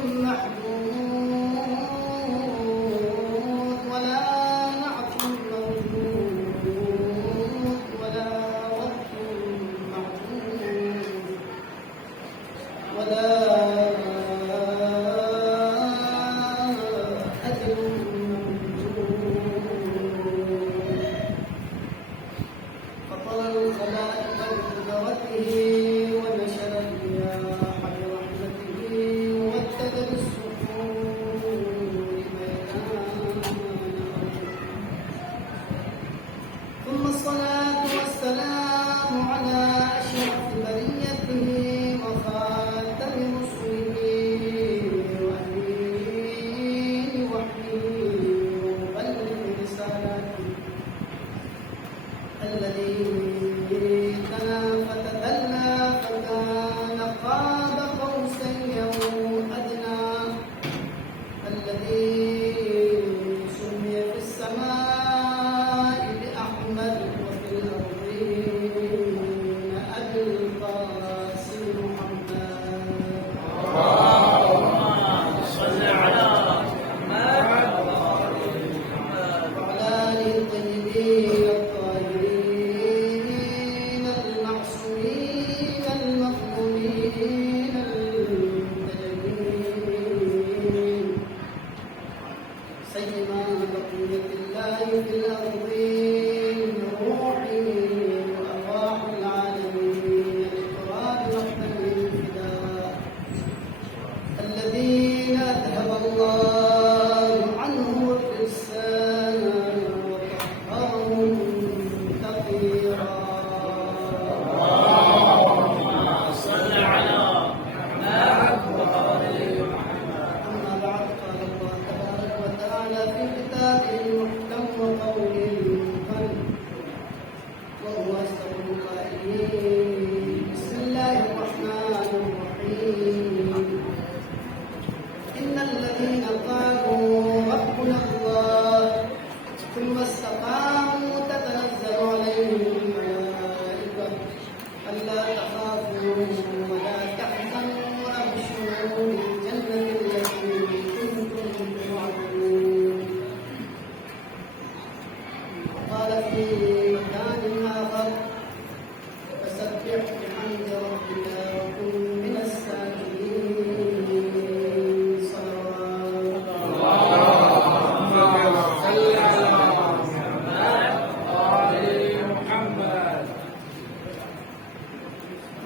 محدود ولا نعت موجود ولا وقت معدود ولا أجل ممدود فطر الخلائق بقدرته ونشر الرياح برحمته ووتد بالسحور ميدانا ثم الصلاة والسلام على أشرف بريته وخاتم رسله وأمين وحيه ومبلغ رسالته الذي تلا فتدلى فكان قاب قوسين أو أدنى الذي سمي في السماء بأحمد وفي الأرضين أبي القاسم محمد صل على محمد وعلى آله الطيبين الطاهرين المعصومين المظلومين المنتجبين سيما بقية الله في الأرضين روحي وأرواح العالمين لقراب مقتل الفداء الذين أذهب الله عنهم الرجسان وطهرهم تطهيرا صل على محمد وآل محمد أما بعد قال الله تبارك وتعالى في كتابه المحكم وقوله المحكم وهو أصدق القائلين بسم الله الرحمن الرحيم إن الذين قالوا ربنا الله ثم استقاموا تتنزل عليهم الملائكة ألا تخافوا ولا تحزنوا وأبشروا بالجنة التي كنتم توعدون وقال في مكان آخر فسبح بحمد ربك وكن من الساجدين صلوات اللهم صل على محمد وآل محمد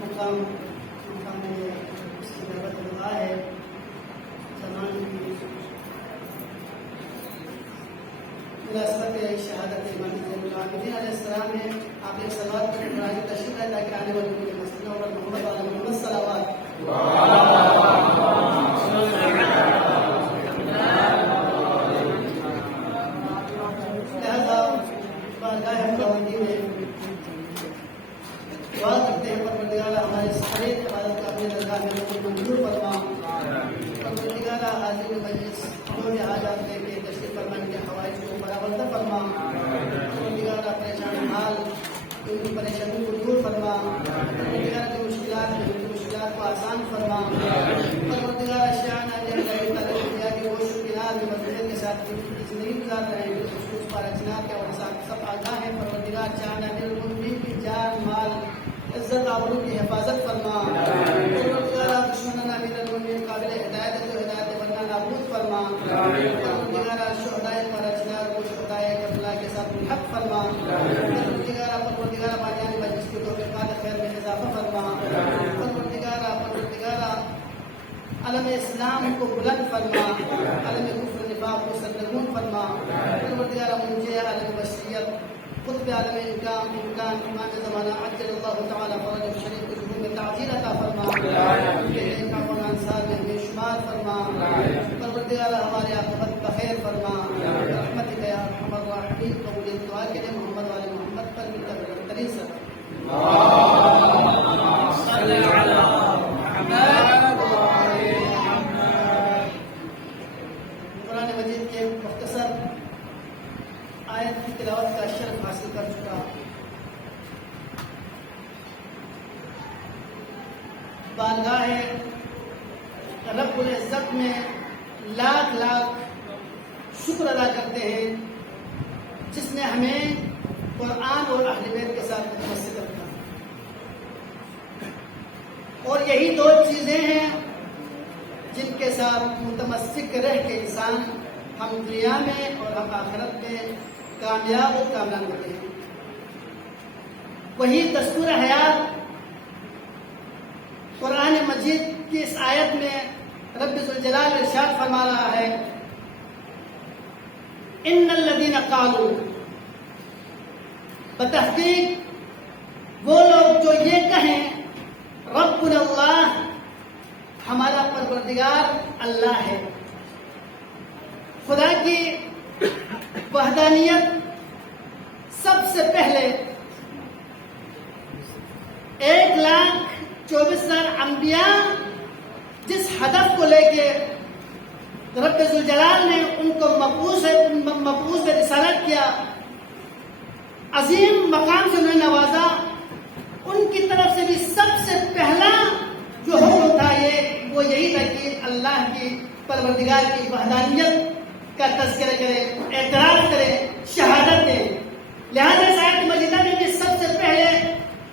مقام استجابة الآية زمان مناسبت شهادت امام زین العابدین علیہ السلام نے آپ نے صلوات پر ابراہیم تشریف لایا تاکہ آنے والے پورے مسجد اور محمد وعلی محمد صلوات لہذا بارگاہ خداوندی میں دعا کرتے ہیں پروردگار ہمارے سارے عبادت کا اپنے درگاہ میں منظور فرما پروردگار حاضر مجلس ہموں نے حاجات لے کے تشریف فرما کے حوائج کو برآورد فرما پروردگار پریشان حال ان کی پریشانی کو دور فرما پروردگار کی مشکلات ہیں ان کی مشکلات کو آسان فرما پروردگار اشیاءنا جل تعالی دنیا کے وہ شکرات میں مدد کے ساتھ زندگی گزار رہے ہیں خصوص پر اجناب کے اور سب آگاہ ہیں پروردگار چاہنا دل المؤمنین کی جان مال عزت آبرو کی حفاظت فرما پروردگار دشمنان امیر المؤمنین قابل ہدایت جو ہدایت بننا نابود فرما پروردگار شہداء پر اجناب کو شہداء کربلا کے ساتھ ملحق فرما پروردگار بانیان مجلس کی توفیقات خیر میں اضافہ فرما پروردگار عالم اسلام کو بلند فرما عالم کفر نفاق کو سرنگون فرما پروردگار مجھے عالم بشریت قطب عالم امکان امام زمانہ عجل اللہ تعالی فرج شریف کے ظہور میں تعزیر عطا فرما انصار میں بے شمار فرما پروردگار ہمارے عاقبت بخیر فرما رحمتک یا ارحم الراحمین قبول دعا کے لیے محمد والے محمد پر بہترین صلی على محمد وآل محمد قرآن مجید کے مختصر آیت کی تلاوت کا شرف حاصل کر چکا بارگاہ رب العزت میں لاکھ لاکھ شکر ادا کرتے ہیں جس نے ہمیں قرآن اور اہل بیت کے ساتھ متمسک رکھا. اور یہی دو چیزیں ہیں جن کے ساتھ متمسک رہ کے انسان ہم دنیا میں اور ہم آخرت میں کامیاب اور کامیاب ہوتے ہیں. وہی دستور حیات قرآن مجید کی اس آیت میں رب ذوالجلال ارشاد فرما رہا ہے ان الذین قالوا، بتحقیق وہ لوگ جو یہ کہیں ربنا اللہ، ہمارا پروردگار اللہ ہے. خدا کی وحدانیت سب سے پہلے 1,24,000 انبیاء جس ہدف کو لے کے رب ذوالجلال نے ان کو مبعوث رسالت کیا، عظیم مقام سے انہیں نوازا، ان کی طرف سے بھی سب سے پہلا جو حکم تھا وہ یہی تھا کہ اللہ کی پروردگار کی وحدانیت کا تذکرہ کرے، اعتراف کرے، شہادت دے. لہذا اس آیت مجیدہ میں بھی سب سے پہلے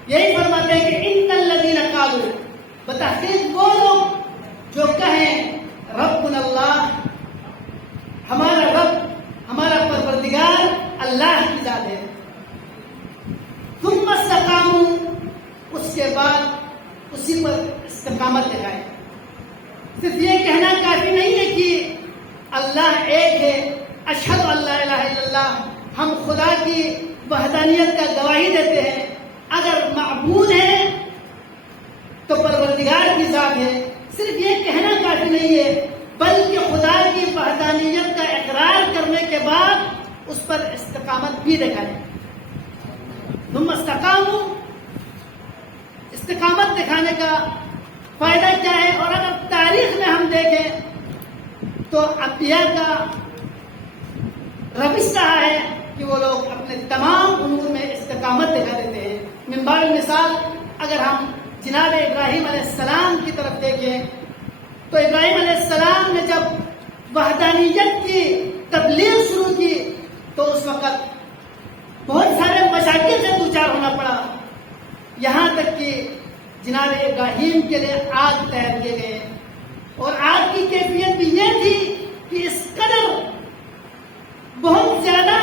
یہی فرماتے ہیں کہ ان الذین قالوا، بتحقیق وہ لوگ جو کہیں ربنا اللہ، ہمارا رب، ہمارا پروردگار اللہ کی ذات ہے. ثم استقاموا، اس کے بعد اسی پر استقامت دکھائے. صرف یہ کہنا کافی نہیں ہے کہ اللہ ایک ہے، اشہد ان لا الہ الا اللہ، ہم خدا کی وحدانیت کا گواہی دیتے ہیں. اگر معبود ہے تو پروردگار کی ذات ہے. صرف یہ کہنا کافی نہیں ہے بلکہ خدا کی وحدانیت کا اقرار کرنے کے بعد اس پر استقامت بھی دکھائے. ثم استقاموا، استقامت دکھانے کا فائدہ کیا ہے؟ اور اگر تاریخ میں ہم دیکھیں تو انبیاء کا روش رہا ہے کہ وہ لوگ اپنے تمام امور میں استقامت دکھا دیتے ہیں. من باب مثال اگر ہم جناب ابراہیم علیہ السلام کی طرف دیکھیں تو ابراہیم علیہ السلام نے جب وحدانیت کی تبلیغ شروع کی تو اس وقت بہت سارے مشاکل سے دوچار ہونا پڑا، یہاں تک کہ جناب ابراہیم کے لیے آگ تیار کیے گئے. اور آگ کی کیفیت بھی یہ تھی کہ اس قدر بہت زیادہ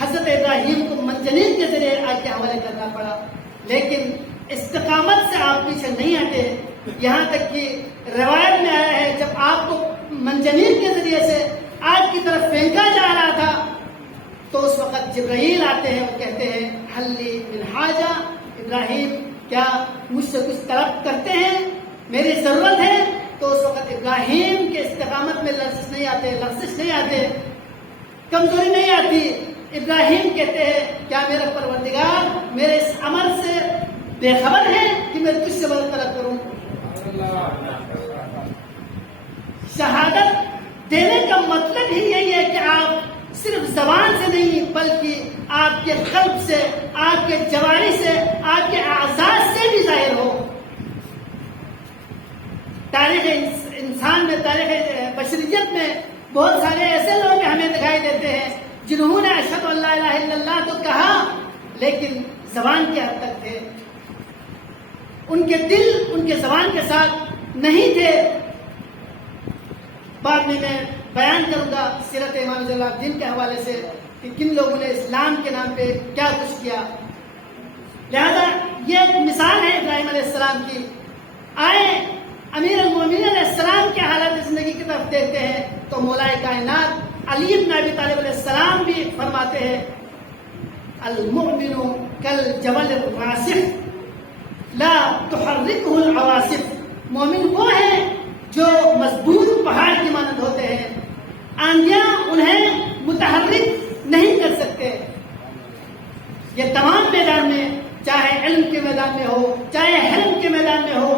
حضرت ابراہیم کو منجنیق کے ذریعے آگ کے حوالے کرنا پڑا، لیکن استقامت سے آپ پیچھے نہیں ہٹے. یہاں تک کہ روایت میں آیا ہے جب آپ کو منجنیق کے ذریعے سے آگ کی طرف پھینکا جا رہا تھا تو اس وقت جبرائیل آتے ہیں، وہ کہتے ہیں حلی من حاجہ، ابراہیم کیا مجھ سے کچھ طلب کرتے ہیں، میری ضرورت ہے. تو اس وقت ابراہیم کے استقامت میں لرزش نہیں آتے، کمزوری نہیں آتی. ابراہیم کہتے ہیں کیا میرا پروردگار میرے اس عمل سے بے خبر ہے کہ میں تجھ سے مدد طلب کروں. شہادت دینے کا مطلب ہی یہی ہے کہ آپ صرف زبان سے نہیں بلکہ آپ کے قلب سے، آپ کے جواری سے، آپ کے اعضاء سے بھی ظاہر ہو. تاریخ انسان میں، تاریخ بشریت میں بہت سارے ایسے لوگ ہمیں دکھائی دیتے ہیں جنہوں نے اشہد ان لا الہ الا اللہ تو کہا لیکن زبان کی حد تک تھے، ان کے دل ان کے زبان کے ساتھ نہیں تھے. بعد میں بیان کروں گا سیرت امام زین العابدین کے حوالے سے کہ کن لوگوں نے اسلام کے نام پہ کیا کچھ کیا. لہذا یہ ایک مثال ہے ابراہیم علیہ السلام کی. آئے امیر المومنین علیہ السلام کے حالات زندگی کی طرف دیکھتے ہیں تو مولا کائنات علی بن ابی طالب علیہ السلام بھی فرماتے ہیں المؤمن کالجبل الراسخ لا تحرکہ العواصف. مومن وہ ہے جو مضبوط پہاڑ کی مانند ہوتے ہیں، آندیاں انہیں متحرک نہیں کر سکتے. یہ تمام میدان میں، چاہے علم کے میدان میں ہو، چاہے حلم کے میدان میں ہو،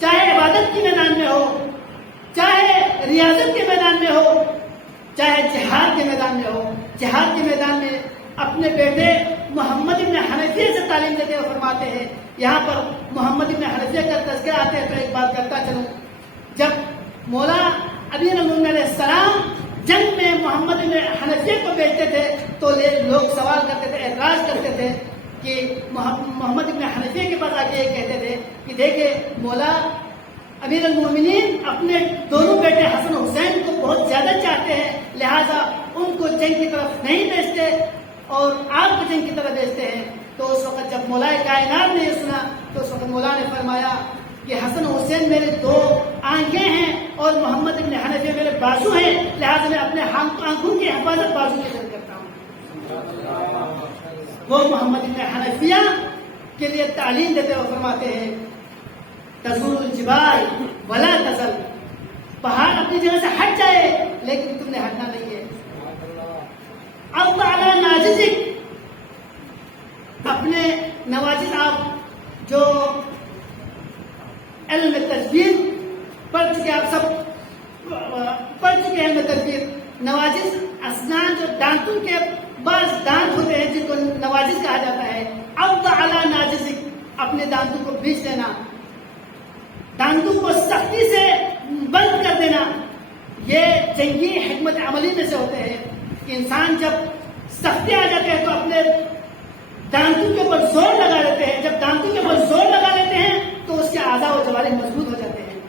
چاہے عبادت کے میدان میں ہو، چاہے ریاضت کے میدان میں ہو، چاہے جہاد کے میدان میں ہو. جہاد کے میدان میں اپنے بیٹے محمد ابن حنفیہ سے تعلیم دیتے ہوئے فرماتے ہیں، یہاں پر محمد ابن حنفیہ کا تذکرہ آتے ہیں تو ایک بات کرتا چلوں. جب مولا امیر المومنین علیہ السلام جنگ میں محمد بن حنفیہ کو بیچتے تھے تو لوگ سوال کرتے تھے، اعتراض کرتے تھے کہ محمد بن حنفیہ کے پاس آ کے یہ کہتے تھے کہ دیکھیں مولا امیر المومنین اپنے دونوں بیٹے حسن و حسین کو بہت زیادہ چاہتے ہیں، لہذا ان کو جنگ کی طرف نہیں بھیجتے اور آپ کو جنگ کی طرف بھیجتے ہیں۔ تو اس وقت جب مولا کائنات نے یہ سنا تو اس وقت مولا نے فرمایا کہ حسن و حسین میرے دو آنکھیں ہیں اور محمد بن حنفیہ میرے بازو ہیں، لہذا میں اپنے آنکھوں کی حفاظت بازو کے ذریعے کرتا ہوں۔ وہ محمد بن حنفیہ کے لیے تعلیم دیتے ہوئے فرماتے ہیں تزول الجبال ولا تزل، پہاڑ اپنی جگہ سے ہٹ جائے لیکن تم نے ہٹنا نہیں ہے۔ اب تعالی ناجزک، اپنے نواجز، آپ جو علم تجوید پڑھ چکے، آپ سب پڑھ چکے ہیں علم تجوید، نواجز اسنان جو دانتوں کے بعض دانت ہوتے ہیں جن کو نواجز کہا جاتا ہے، اب تعالی ناجزک، اپنے دانتوں کو بیچ دینا، دانتوں کو سختی سے بند کر دینا، یہ جنگی حکمت عملی میں سے ہوتے ہیں کہ انسان جب سختی آ جاتے ہیں تو اپنے دانتوں کے اوپر زور لگا لیتے ہیں، جب دانتوں کے اوپر زور لگا لیتے ہیں تو اس کے اعضاء و جوارح مضبوط ہو جاتے ہیں۔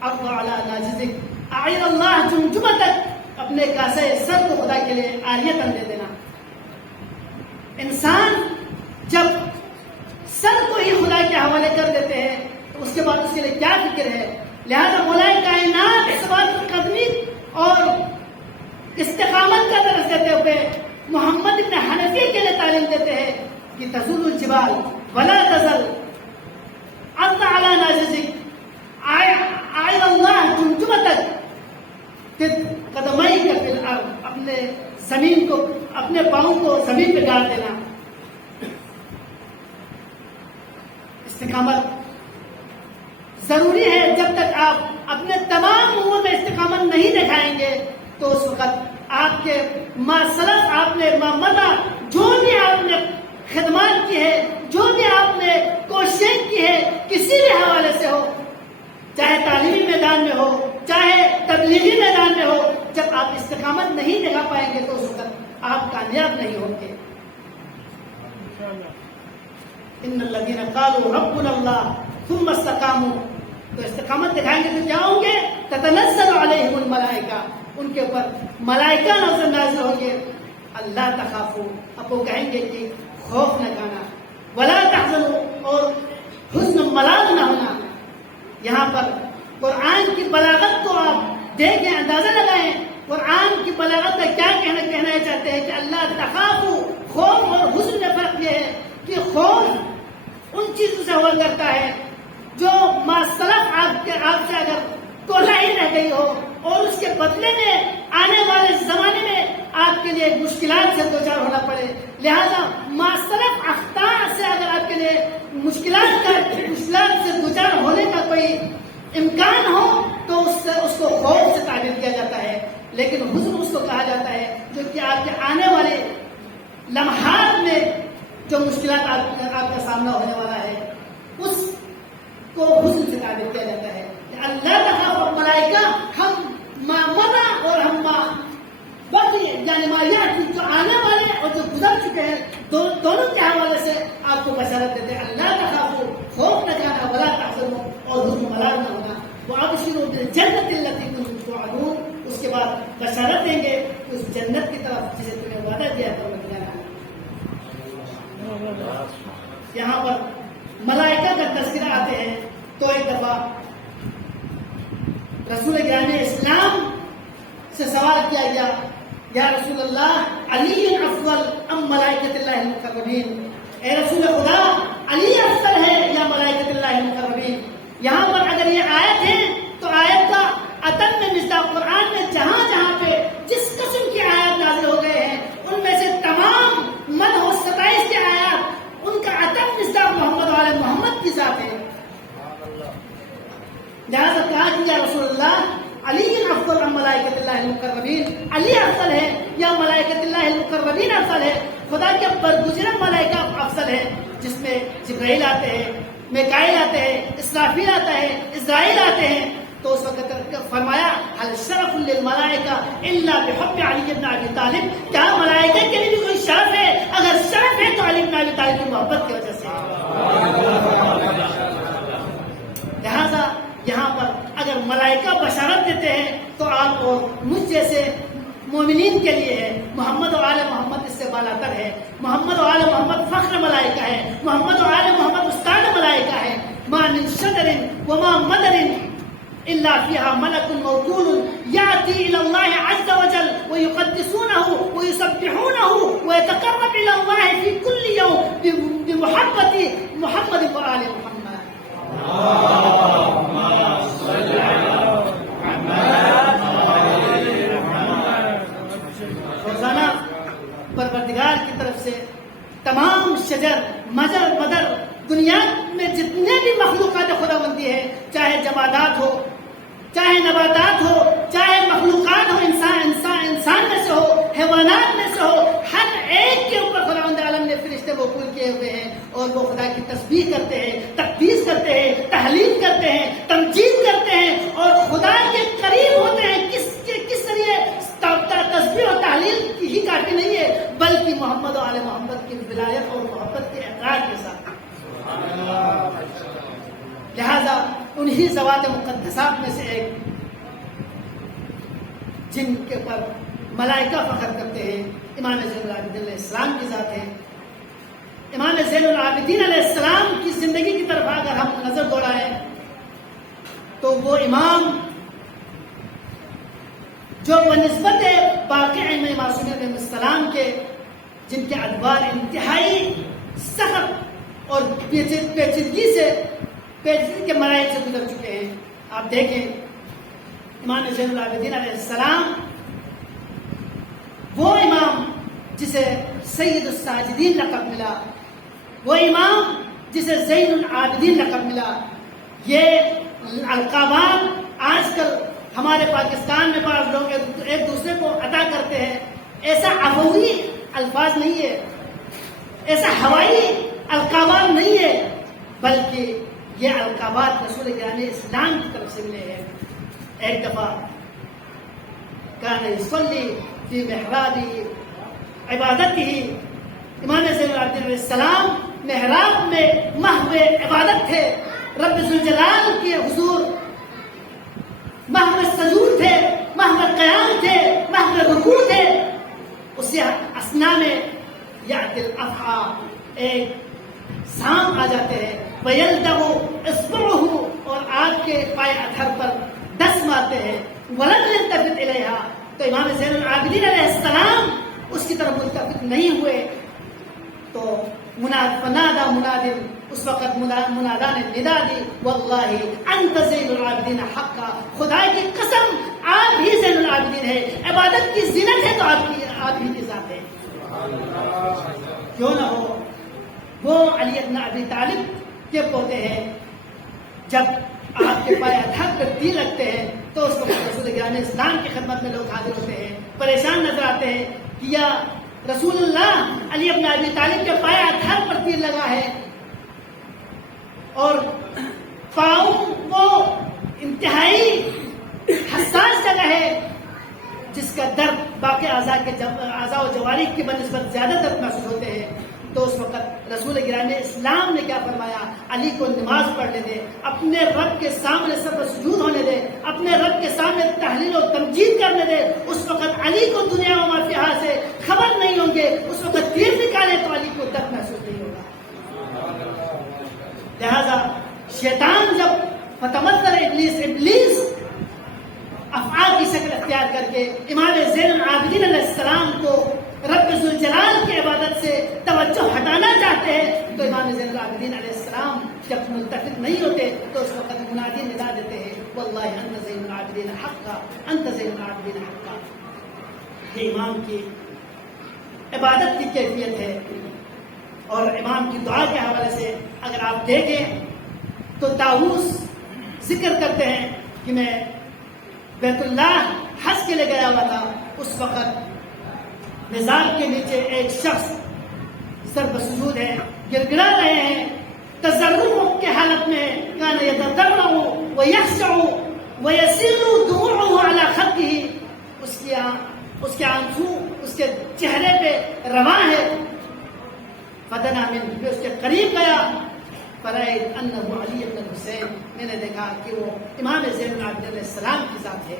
اب علی ناجزک اعین اللہ جمجمتک، اپنے کاسے سر کو خدا کے لیے عاریتاً دے دینا۔ انسان جب سر کو ہی خدا کے حوالے کر دیتے ہیں تو اس کے بعد اس کے لیے کیا فکر ہے؟ لہذا مولا کائنات ثبات قدمی اور استقامت کا درس دیتے ہوئے محمد بن حنفیہ کے لیے تعلیم دیتے ہیں کہ تزول الجبال ولا تزل، عض علی ناجزک اعین اللہ جمجمتک قدمئی کا فی الارض، اپنے زمین کو، اپنے پاؤں کو زمین پہ گاڑ دینا۔ استقامت ضروری ہے، جب تک آپ اپنے تمام امور میں استقامت نہیں دکھائیں گے تو اس وقت آپ کے ما سلف، آپ نے ما مدہ، جو بھی آپ نے خدمات کی ہے، جو بھی آپ نے کوشش کی ہے کسی بھی حوالے سے ہو، چاہے تعلیمی میدان میں ہو چاہے تبلیغی میدان میں ہو، جب آپ استقامت نہیں دکھا پائیں گے تو اس وقت آپ کامیاب نہیں ہوں گے۔ ان الذین قالوا ربنا اللہ ثم استقاموا، تو استقامت دکھائیں گے تو کیا ہوں گے؟ تتنزل علیہم الملائکہ، ان کے اوپر ملائکہ نازل ہوں گے، اللہ تخافوا، اب وہ کہیں گے کہ خوف نہ کھانا، ولا تحزنوا، اور حزن ملال نہ ہونا۔ یہاں پر قرآن کی بلاغت کو آپ دیکھیں، اندازہ لگائیں، قرآن کی بلاغت میں کیا کہنا چاہتے ہیں کہ اللہ تخافوا، خوف اور حزن میں فرق یہ ہے کہ خوف ان چیزوں سے ہوا کرتا ہے جو ما سلف آپ سے اگر کوتاہی رہ گئی ہو اور اس کے بدلے میں آنے والے زمانے میں آپ کے لیے مشکلات سے دوچار ہونا پڑے، لہذا ما سلف اخطاء سے اگر آپ کے لیے مشکلات سے دوچار ہونے کا کوئی امکان ہو تو اس کو خوف سے تعبیر کیا جاتا ہے، لیکن حزن اس کو کہا جاتا ہے جو کہ آپ کے آنے والے لمحات میں جو مشکلات آپ کا سامنا ہونے والا ہے اس کو حزن سے تعبیر کیا جاتا ہے۔ اللہ تعالیٰ ملائکہ ہم ما مضى اور ہم ما بقي، یعنی ما یاتی، جو آنے والے اور جو گزر چکے ہیں دونوں کے حوالے سے آپ کو بشارت دیتے ہیں اللہ تخافوا، خوف نہ کھانا، ولا تحزنوا، اور حزن ملال نہ ہونا، وابشروا بالجنة التي كنتم توعدون، اس کے بعد بشارت دیں گے اس جنت کی طرف جسے تمہیں وعدہ دیا تھا۔ یہاں پر ملائکہ کا تذکرہ آتے ہیں تو ایک دفعہ رسول گرامی اسلام سے سوال کیا گیا، یا رسول اللہ علی افضل ام ملائکۃ اللہ المقربین، اے رسول خدا علی افضل ہے یا ملائکۃ اللہ المقربین؟ یہاں پر اگر یہ آیت ہے تو آیت کا اتم میں مصداق قرآن میں جہاں جہاں پہ جس قسم کی آیات نازل ہو گئے ہیں ان میں سے تمام مدح و ستائش کے آیات ان کا اتم مصداق محمد والے محمد کی ذات ہے، لہذا کہا کہ یا رسول اللہ علی افضل ام ملائکۃ اللہ المقربین، علی افضل ہے یا ملائکۃ اللہ المقربین افضل ہے؟ خدا کے برگزیدہ ملائکہ افضل ہے جس میں جبرائیل آتے ہیں، میکائیل آتے ہیں، اسرافیل آتا ہے، اسرائیل آتے ہیں، تو اس وقت فرمایا حل شرف للملائکہ الا بحب علی بن ابی طالب، کیا ملائکہ کے لیے بھی کوئی شرف ہے؟ اگر شرف ہے تو علی بن ابی طالب کی محبت کی وجہ سے. لہذا یہاں پر اگر ملائکہ بشارت دیتے ہیں تو آپ اور مجھ جیسے مومنین کے لیے ہے. محمد و آل محمد اس سے بالا تر ہے. محمد و آل محمد فخر ملائکہ ہے. محمد و آل محمد استاد ملائکہ ہے. ما من شجر وما مدر الا فيها ملك موكول ياتي الى الله عز وجل ويقدسونه ويسبحونه ويتقرب الى الله في كل يوم بمحبه محمد وآل محمد. روزانہ پروردگار کی طرف سے تمام شجر مدر دنیا میں جتنے بھی مخلوقات خدا بندی ہے، چاہے جمادات ہو، چاہے نباتات ہو، چاہے مخلوقات ہو، انسان میں سے ہو، حیوانات میں سے ہو، ہر ایک کے اوپر خداوند عالم نے فرشتے موکول کیے ہوئے ہیں اور وہ خدا کی تسبیح کرتے ہیں، تقدیس کرتے ہیں، تحلیل کرتے ہیں، تمجید کرتے ہیں اور خدا کے قریب ہوتے ہیں. کس ذریعے؟ تسبیح اور تحلیل ہی کافی نہیں ہے بلکہ محمد و آل محمد کی ولایت اور محبت کے اقرار کے ساتھ. لہذا انہی ذوات مقدسات میں سے ایک جن کے پر ملائکہ فخر کرتے ہیں امام زین العابدین علیہ السلام کی ذات ہے. امام زین العابدین علیہ السلام کی زندگی کی طرف اگر ہم نظر دوڑائیں تو وہ امام جو بنسبت باقی ائمہ معصومین علیہ السلام کے، جن کے ادوار انتہائی سخت اور پیچیدگی کے مراحل سے گزر چکے ہیں. آپ دیکھیں امام زین العابدین علیہ السلام وہ امام جسے سید الساجدین لقب ملا، وہ امام جسے زین العابدین لقب ملا. یہ القابات آج کل ہمارے پاکستان میں بعض لوگ ایک دوسرے کو عطا کرتے ہیں. ایسا عفوی الفاظ نہیں ہے، ایسا ہوائی القابات نہیں ہے، بلکہ یہ القابات رسول گرامی اسلام کی طرف سے ملے ہیں. ایک دفعہ کان یصلی فی محراب عبادتہ، امام زین العابدین علیہ السلام محراب میں محو عبادت تھے، رب ذوالجلال کے حضور محو سجود تھے، محو قیام تھے، محو رکوع تھے. اسی اثنا میں یأتی الافعی، ایک سانپ آ جاتے ہیں، وَيَلْدَغُ اصْبُعُهُ، اور آپ کے پائے اتھر پر دس مارتے ہیں. وَلَمْ يَلْتَفِتْ إِلَيْهَا، تو امام زین العابدین علیہ السلام اس کی طرف ملتفت نہیں ہوئے. تو فنادى مناد، اس وقت منادا نے ندا دی، واللہ انت زین العابدین حقا، خدا کی قسم آپ ہی زین العابدین ہے. عبادت کی زینت ہے تو آپ ہی کی ذات ہے. کیوں نہ ہو وہ علی بن ابی طالب کے پوتے ہیں. جب آپ کے پائے اتھر پر تیر رکھتے ہیں تو اس وقت رسول گرامی اسلام کی خدمت میں لوگ حاضر ہوتے ہیں، پریشان نظر آتے ہیں کہ یا رسول اللہ، علی بن ابی طالب کے پائے اتھر پر تیر لگا ہے اور پاؤں وہ انتہائی حساس جگہ ہے جس کا درد باقی اعضاء و جوارح کی بنسبت زیادہ درد محسوس ہوتے ہیں. تو اس وقت رسول گرامی اسلام نے کیا فرمایا؟ علی کو نماز پڑھنے دے، اپنے رب کے سامنے سر پر سجود ہونے دے، اپنے رب کے سامنے تحلیل و تمجید کرنے دے. اس وقت علی کو دنیا و ما فیہا سے خبر نہیں ہوں گے. اس وقت تیر نکالے تو علی کو درد محسوس نہیں ہوگا. لہذا شیطان جب فتمثل ابلیس افعال کی شکل اختیار کر کے امام زین العابدین علیہ السلام کو رب ذوالجلال کی عبادت سے توجہ ہٹانا چاہتے ہیں تو امام زین العابدین علیہ السلام جب ملتفت نہیں ہوتے تو اس وقت منادی ندا دیتے ہیں، واللہ انت زین العابدین حقا، انت زین العابدین حقا. یہ امام کی عبادت کی کیفیت ہے. اور امام کی دعا کے حوالے سے اگر آپ دیکھیں تو طاووس ذکر کرتے ہیں کہ میں بیت اللہ حج کے لیے گیا ہوا تھا. اس وقت مزار کے نیچے ایک شخص سر بسجود ہے، گڑگڑا رہے ہیں، تضرع کے حالت میں ہے. کان یتضرع ویخشع ویسیل دموعه على خده. اس کے آنسو اس کے چہرے پہ رواں ہے. فدنا من پھر اس کے قریب گیا. فرأيت انه علی بن الحسین. میں نے دیکھا کہ وہ امام زین العابدین علیہ السلام کی ذات ہے.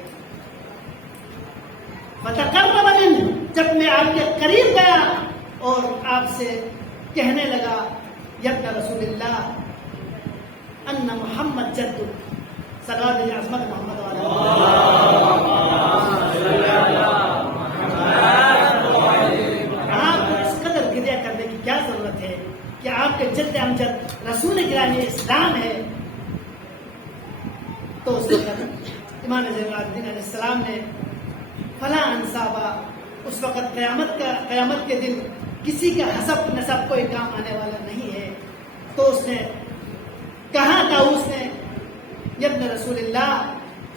فتقرب منه. جب میں آپ کے قریب گیا اور آپ سے کہنے لگا یا ابن رسول اللہ ان محمد جد. صلوات اللہ عظمت محمد آپ اس قدر گریہ کرنے کی کیا ضرورت ہے کہ آپ کے جد امجد رسول گرامی اسلام ہے. تو اس وقت امام زین العابدین علیہ السلام نے فلا انصابا. اس وقت قیامت کے دن کسی کا حسب نسب کوئی کام آنے والا نہیں ہے. تو اس نے کہا طاؤس نے یا ابن رسول اللہ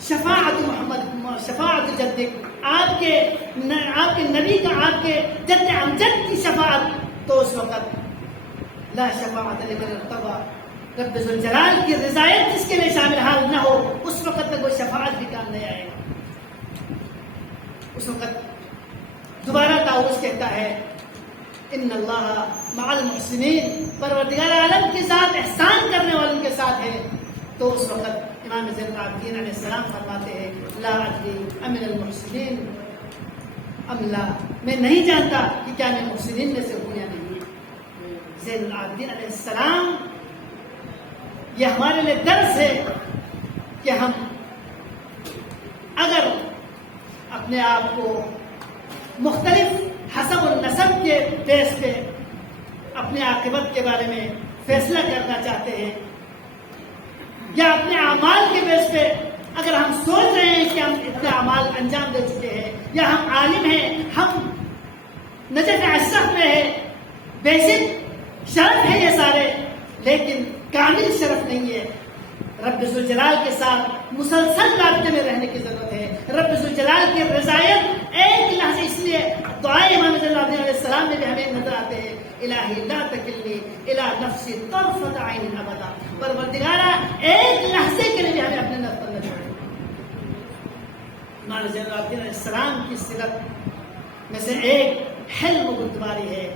شفاعت محمد شفاعت جدک. آپ کے نبی کا آپ کے جد امجد کی شفاعت. تو اس وقت لا شفاعت لمن ارتضى. رب ذوالجلال کی رضایت جس کے لیے شامل حال نہ ہو اس وقت تک وہ شفاعت بھی کام نہیں آئے گا. اس وقت دوبارہ طاؤس کہتا ہے ان اللہ مع المحسنین. پروردگار عالم کے ساتھ احسان کرنے والوں کے ساتھ ہے. تو اس وقت امام زین العابدین علیہ السلام فرماتے ہیں لا ادری امن المحسنین ام لا. میں نہیں جانتا کہ کیا میں محسنین میں سے ہوں یا نہیں. زین العابدین علیہ السلام یہ ہمارے لیے درس ہے کہ ہم اگر اپنے آپ کو مختلف حسب النسب کے بیس پہ اپنے عاقبت کے بارے میں فیصلہ کرنا چاہتے ہیں یا اپنے اعمال کے بیس پہ اگر ہم سوچ رہے ہیں کہ ہم اتنے اعمال انجام دے چکے ہیں یا ہم عالم ہیں, ہم نجف اشرف میں ہیں, بیسک شرف ہے یہ سارے, لیکن کامل شرف نہیں ہے. رب ذوالجلال کے ساتھ مسلسل رابطے میں رہنے کی ضرورت ہے. رب ذوالجلال کی رضایت ایک لحظے, اس لیے دعائے امام زین العابدین علیہ السلام میں بھی ہمیں نظر آتے ہیں الہی لا تکلنی الی نفسی طرفۃ عین ابدا. پروردگارا ایک لحظے کے لیے بھی ہمیں اپنے نفس پر نہ چھوڑے. امام زین العابدین علیہ السلام کی سیرت میں سے ایک حلم و بردباری ہے,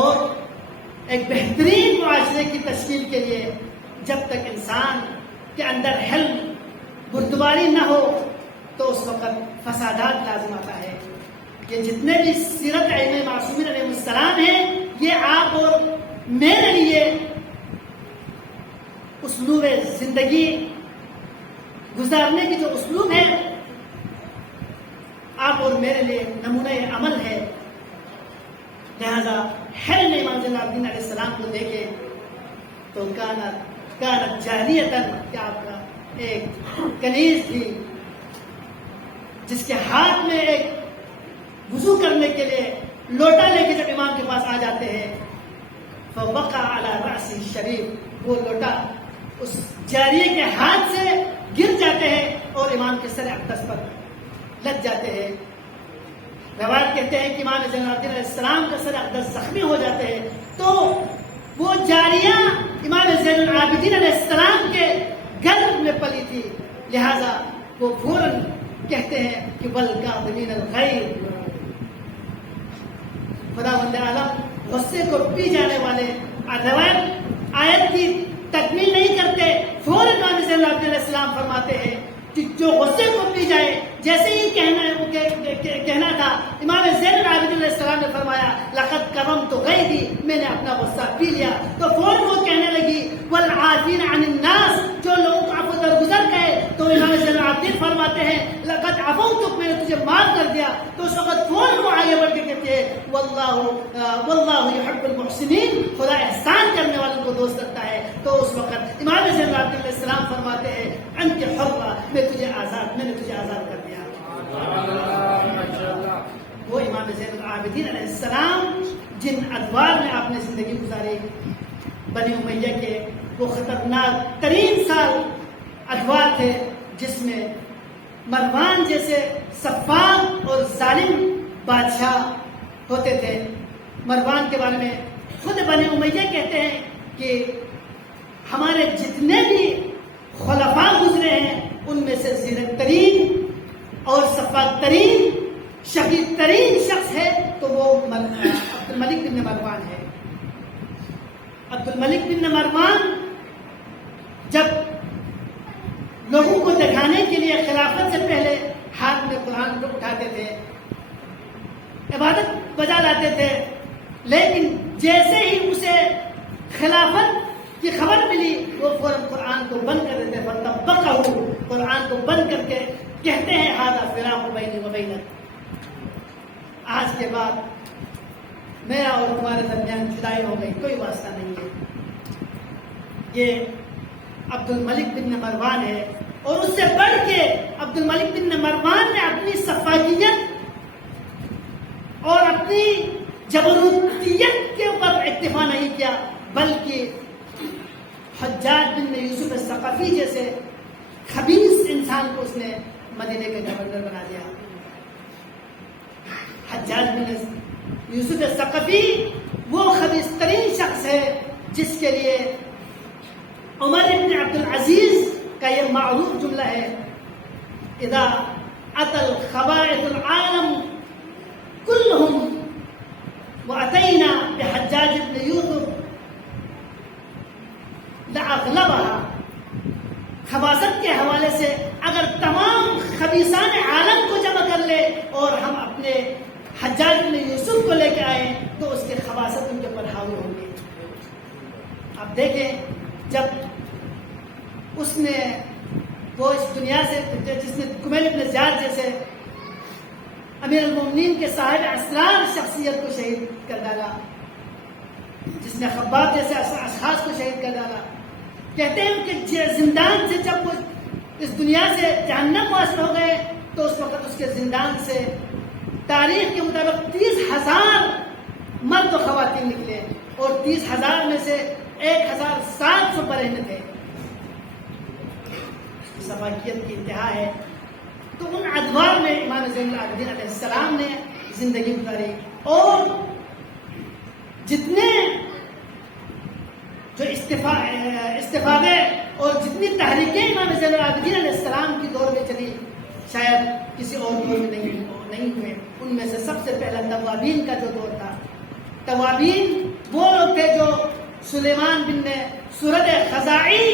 اور ایک بہترین معاشرے کی تشکیل کے لیے جب تک انسان کے اندر حلم بردباری نہ ہو تو اس وقت فسادات لازم آتا ہے. یہ جتنے بھی سیرت ائمہ معصومین علیہ السلام ہیں یہ آپ اور میرے لیے اسلوب زندگی گزارنے کی جو اسلوب ہے آپ اور میرے لیے نمونہ عمل ہے. لہذا حلم امام زین العابدین علیہ السلام کو دیکھے تو کانت جاریتاً, کہ آپ کا ایک کنیز تھی جس کے ہاتھ میں ایک وضو کرنے کے لیے لوٹا لے کے جب امام کے پاس آ جاتے ہیں فوقع علی رأس الشریف, وہ لوٹا اس جاریے کے ہاتھ سے گر جاتے ہیں اور امام کے سر اقدس پر لگ جاتے ہیں. روایت کہتے ہیں کہ امام زین العابدین علیہ السلام کا سر اقدس زخمی ہو جاتے ہیں تو وہ جاریہ امام زین العابدین علیہ السلام کے گرد میں پلی تھی, لہذا وہ فوراً کہتے ہیں کہ والکاظمین الغیظ. خداوند عالم غصے کو پی جانے والے, روایت آیت کی تکمیل نہیں کرتے, فوراً امام زین العابدین علیہ السلام فرماتے ہیں کہ جو غصے کو پی جائے, جیسے ہی کہنا تھا امام زین العابدین علیہ السلام نے فرمایا لقد کرمت غیظی, میں نے اپنا غصہ پی لیا. تو فوراً وہ کہنے لگی والعافین عن الناس, جو لوگوں کو عفو درگزر گئے. تو امام زین العابدین فرماتے ہیں لقد عفوتک, میں نے تجھے معاف کر دیا. تو اس وقت فوراً وہ آگے بڑھ کے کہتے ہیں واللہ یحب المحسنین, خدا احسان کرنے والوں کو دوست رکھتا ہے. تو اس وقت امام زین العابدین علیہ السلام فرماتے ہیں انت حرہ, میں نے تجھے آزاد کر دیا. وہ امام زین العابدین علیہ السلام جن ادوار میں آپ نے زندگی گزاری, بنی امیہ کے وہ خطرناک ترین سال ادوار تھے جس میں مروان جیسے سفاک اور ظالم بادشاہ ہوتے تھے. مروان کے بارے میں خود بنی امیہ کہتے ہیں کہ ہمارے جتنے بھی خلفاء گزرے ہیں ان میں سے زیرک ترین اور صفاق ترین شہید ترین شخص ہے تو وہ عبد الملک بن مروان ہے. عبد الملک بن مروان جب لوگوں کو دکھانے کے لیے خلافت سے پہلے ہاتھ میں قرآن کو اٹھاتے تھے, عبادت بجا لاتے تھے, لیکن جیسے ہی اسے خلافت کی خبر ملی وہ فوراً قرآن کو بند کر دیتے. فَتَبَّقَهُ قرآن کو بند کر کے کہتے ہیں هَذَا فِرَاقُ بَيْنِي وَبَيْنَكَ, آج کے بعد میرا اور تمہارے درمیان جدائی ہو گئی, کوئی واسطہ نہیں ہے. یہ عبد الملک بن مروان ہے. اور اس سے بڑھ کے عبد الملک بن مروان نے اپنی سفاکیت اور اپنی جبروتیت کے اوپر اکتفا نہیں کیا, بلکہ حجاج بن یوسف الثقفی جیسے خبیث انسان کو اس نے مدینے کے گورنر بنا دیا. حجاج بن یوسف الثقفی وہ خبیث ترین شخص ہے جس کے لیے عمر بن عبد العزیز کا یہ معروف جملہ ہے, اذا اتى الخبائث العالم كلهم واتينا بحجاج بن يوسف لاغلبها. خباثت کے حوالے سے اگر تمام خبیثان عالم کو جمع کر لے اور ہم اپنے حجاج بن یوسف کو لے کے آئے تو اس کے خباثت ان کے اوپر حاوی ہوں گے. آپ دیکھیں جب اس نے وہ اس دنیا سے جس نے کمیل بن زیاد جیسے امیر المومنین کے صاحب اسرار شخصیت کو شہید کر ڈالا, جس نے خباب جیسے اشخاص کو شہید کر ڈالا, کہتے ہیں کہ زندان سے جب وہ اس دنیا سے جہنم واصل ہو گئے تو اس وقت اس کے زندان سے تاریخ کے مطابق 30,000 مرد و خواتین نکلے اور 30,000 میں سے 1,700 برہنہ تھے. سفاکیت کی انتہا ہے. تو ان ادوار میں امام زین العابدین علیہ السلام نے زندگی گزاری, اور جتنے جو استفادے اور جتنی تحریکیں امام زین العابدین علیہ السلام کی دور میں چلی شاید کسی اور دور میں نہیں ہوئے. ان میں سے سب سے پہلا توابین کا جو دور تھا. توابین وہ لوگ تھے جو سلیمان بن سرد خزاعی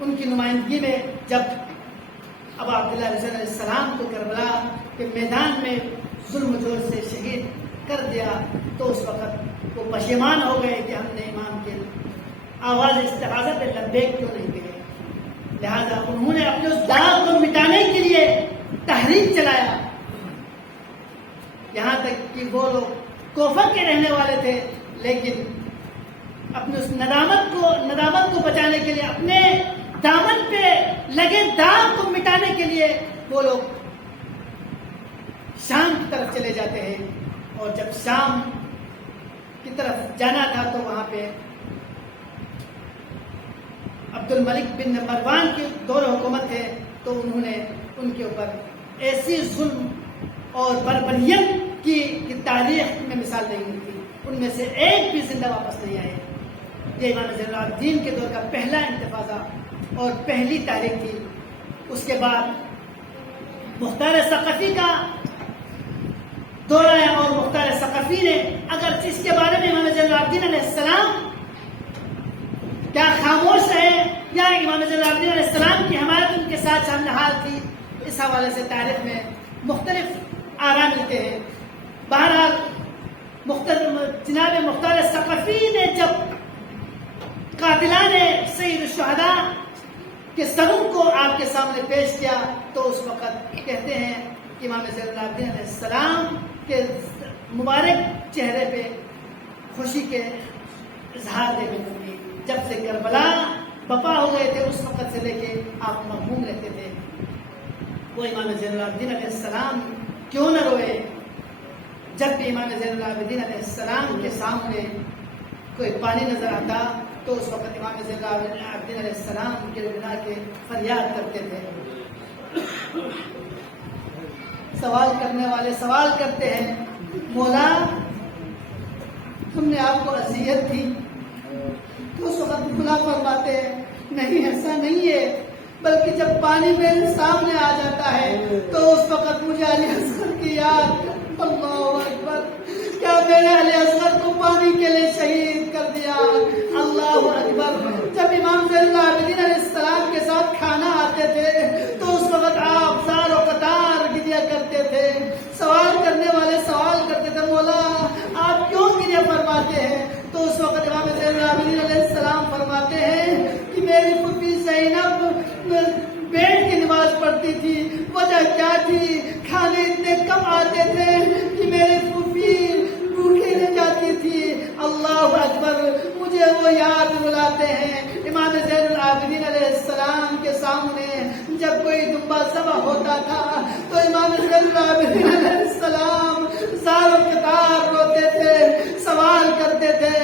ان کی نمائندگی میں جب ابا عبداللہ علیہ السلام کو کربلا کے میدان میں ظلم و جور سے شہید کر دیا تو اس وقت وہ پشیمان ہو گئے کہ ہم نے امام کے آواز استغاثہ پہ لبیک کیوں نہیں کہے. لہذا انہوں نے اپنے اس داغ کو مٹانے کے لیے تحریک چلایا, یہاں تک کہ وہ لوگ کوفہ کے رہنے والے تھے لیکن اپنے اس ندامت کو بچانے کے لیے اپنے دامن پہ لگے داغ کو مٹانے کے لیے وہ لوگ شام کی طرف چلے جاتے ہیں. اور جب شام کی طرف جانا تھا تو وہاں پہ عبد الملک بن مروان کے دور حکومت ہے تو انہوں نے ان کے اوپر ایسی ظلم اور بربریت کی تاریخ میں مثال نہیں ملتی. ان میں سے ایک بھی زندہ واپس نہیں آئے. یہ امام زین العابدین کے دور کا پہلا انتفاضہ اور پہلی تاریخ تھی. اس کے بعد مختار ثقفی کا دور آیا اور مختار ثقفی نے اگر اس کے بارے میں امام زین العابدین علیہ السلام کیا خاموش رہے یا امام زین العابدین علیہ السلام کی حمایت ان کے ساتھ شامل حال تھی, اس حوالے سے تاریخ میں مختلف آراء ملتے ہیں. بہرحال جناب مختار ثقفی نے جب قاتلان سید الشہداء کے سروں کو آپ کے سامنے پیش کیا تو اس وقت کہتے ہیں کہ امام زین العابدین علیہ السلام کے مبارک چہرے پہ خوشی کے اظہار دیکھنے کو ملی. جب سے کربلا بپا ہو گئے تھے اس وقت سے لے کے آپ مغموم رہتے تھے. وہ امام زین العابدین علیہ السلام کیوں نہ روئے. جب بھی امام زین العابدین علیہ السلام کے سامنے کوئی پانی نظر آتا تو اس وقت امام زین العابدین علیہ السلام گڑگڑا کے فریاد کرتے تھے. سوال کرنے والے سوال کرتے ہیں, مولا ہم نے آپ کو اذیت دی، تو اس وقت کھلا فرماتے ہیں نہیں ایسا نہیں ہے، بلکہ جب پانی میرے سامنے آ جاتا ہے تو اس وقت مجھے علی اصغر کی یاد، اللہ اکبر، کیا میرے علی اصغر کو پانی کے لیے شہید کر دیا، اللہ اکبر۔ جب امام زین العابدین علیہ السلام کے ساتھ کھانا آتے تھے تو اس وقت آپ زار و قطار گریا کرتے تھے، سوال کرنے والے سوال کرتے تھے مولا آپ کیوں گریا فرماتے ہیں؟ تو اس وقت امام زین العابدین علیہ السلام فرماتے ہیں کہ میری پھوپھی زینب بیٹھ کے نماز پڑھتی تھی، وجہ کیا تھی؟ کھانے اتنے کم آتے تھے کہ میری پھوپھی بھوکے رہ جاتی تھی، اللہ اکبر، مجھے وہ یاد دلاتے ہیں۔ امام زین العابدین علیہ السلام کے سامنے جب کوئی دمبا ذبح ہوتا تھا تو امام زین العابدین علیہ السلام زار و قطار روتے تھے، سوال کرتے تھے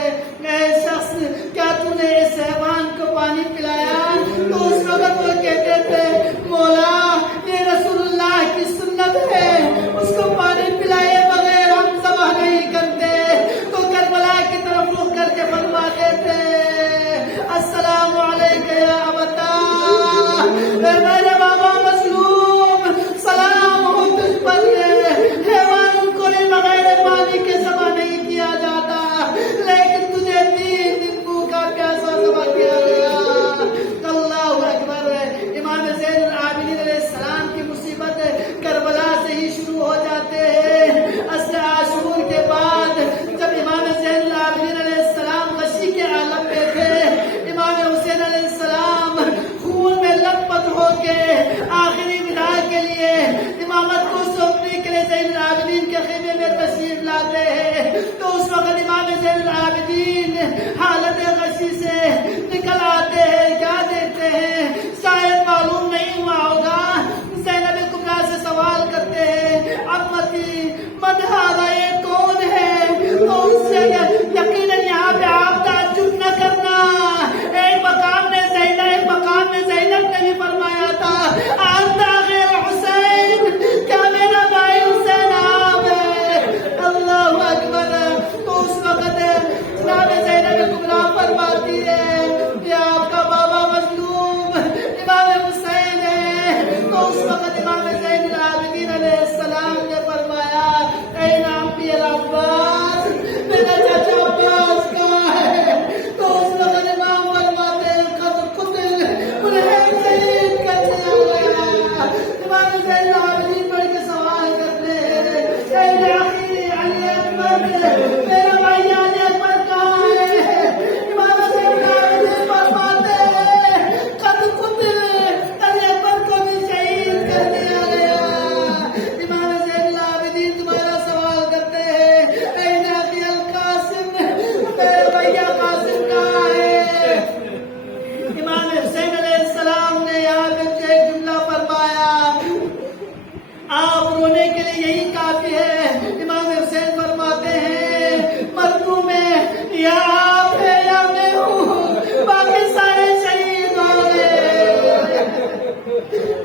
اے شخص کیا تو نے اس حیوان کو پانی پلایا؟ تو اس وقت وہ کہتے تھے مولا یہ رسول اللہ کی سنت ہے، اس کو پانی پلائے بغیر ہم ذبح نہیں کرتے۔ تو کربلا کی طرف رخ کر کے فرماتے تھے السلام علیکم یا ابتا، میرے بابا مظلوم سلام ہو تجھ پر، حیوان کو بغیر پانی کے ذبح نہیں کیا جاتا، لیکن تجھے 3 دن بھوکا پیاسا ذبح کیا گیا، اللہ اکبر۔ امام زین العابدین علیہ السلام کی مصیبت کربلا سے ہی شروع ہو جاتے ہیں۔ اصل عاشور کے بعد جب امام زین العابدین علیہ السلام غشی کے عالم میں تھے، امام حسین علیہ السلام خون میں لت پت ہو کے آخری ودا کے لیے امامت کو سونپنے کے لیے زین العابدین کے خیمے میں تشریف لاتے ہیں، تو اس وقت امام زین العابدین حالت غشی سے نکل آتے ہیں، کیا دیکھتے ہیں شاید معلوم نہیں ہوا ہوگا، زینب کبریٰ سے سوال کرتے ہیں امتی من ھذا، یہ کون ہے؟ تو اس سے یقیناً یہاں پہ آپ تعجب نہ کرنا، ایک مقام میں زینب نے بھی فرمایا تھا انت اخی الحسین، کیا میرا بھائی حسین آپ ہے، اللہ اکبر۔ تو اس وقت جناب زینب کبریٰ فرماتی ہے کہ آپ کا بابا مظلوم امام حسین ہے۔ تو اس وقت امام زین العابدین علیہ السلام نے فرمایا اے نامی العباس، میرا چاچا عباس کہاں ہے؟ تو اس وقت امام فرماتے ہیں قد قتل، انہیں شہید کر دیا گیا۔ امام زین العابدین بڑھ کے سوال کرتے ہیں اے اخی علی اکبر، میرا بھائی علی اکبر کہاں ہے؟ امام زین العابدین فرماتے ہیں قد قتل، علی اکبر کو بھی شہید کر دیا گیا۔ امام زین العابدین دوبارہ سوال کرتے ہیں اے اخی القاسم، میرے بھیا قاسم کہاں ہے؟ امام حسین علیہ السلام نے یہاں پہ ایک جملہ فرمایا آپ رونے کے لیے یہی کافی ہے۔ امام حسین فرماتے ہیں مردوں میں یا آپ ہے یا میں ہوں، باقی سارے شہید ہو گئے،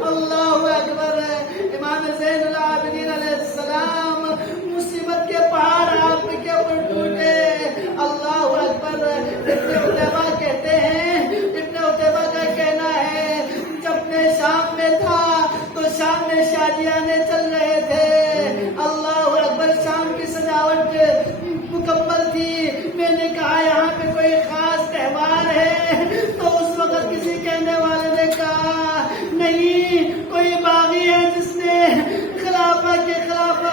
اللہ اکبر۔ امام زین العابدین علیہ السلام مصیبت کے پہاڑ آپ کے اوپر ٹوٹے، اللہ اکبر۔ ابن عتیبہ کہتے ہیں، ابن عتیبہ کا کہنا ہے جب میں شام میں تھا تو شام میں شادیانے چل رہے تھے، اللہ اکبر، شام کی سجاوٹ مکمل تھی۔ میں نے کہا یہاں پہ کوئی خاص تہوار ہے؟ تو اس وقت کسی کہنے والے نے کہا نہیں، کوئی باغی ہے جس نے خلافت کے خلاف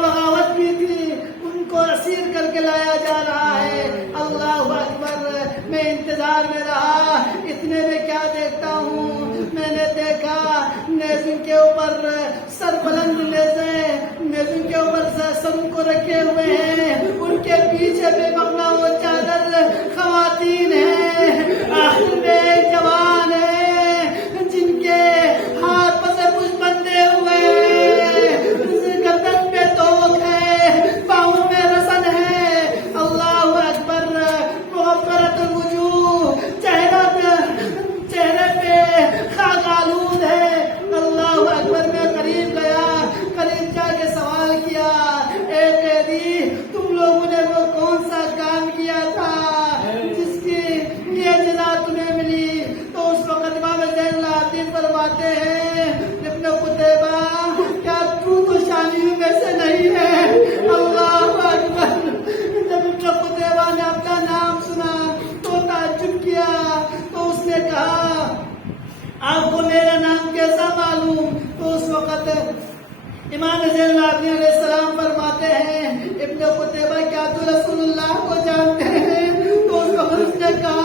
بغاوت کی تھی، ان کو اسیر کر کے لایا جا رہا ہے، اللہ اکبر۔ میں انتظار میں رہا، اتنے میں کیا دیکھتا ہوں، میں نے دیکھا نیزن کے اوپر سر بلند نیزن کے اوپر سر کو رکھے ہوئے ہیں، ان کے پیچھے بے مغنا وہ چادر خواتین ہیں، آخر میں ایک جوان ہے جن کے ہاتھ پسے کچھ بندے ہوئے، گردن پہ توق ہے، پاؤں میں رسن ہے، اللہ اکبر۔ مغفرت الوجوہ، چہرے پہ خاک آلود ہے، اللہ اکبر۔ میں قریب گیا، قریب جا کے سوال کیا ایک آپ کو میرا نام کیسا معلوم؟ تو اس وقت امام زین العابدین علیہ السلام فرماتے ہیں ابن قتیبہ کیا تو رسول اللہ کو جانتے ہیں؟ تو اس وقت اس نے کہا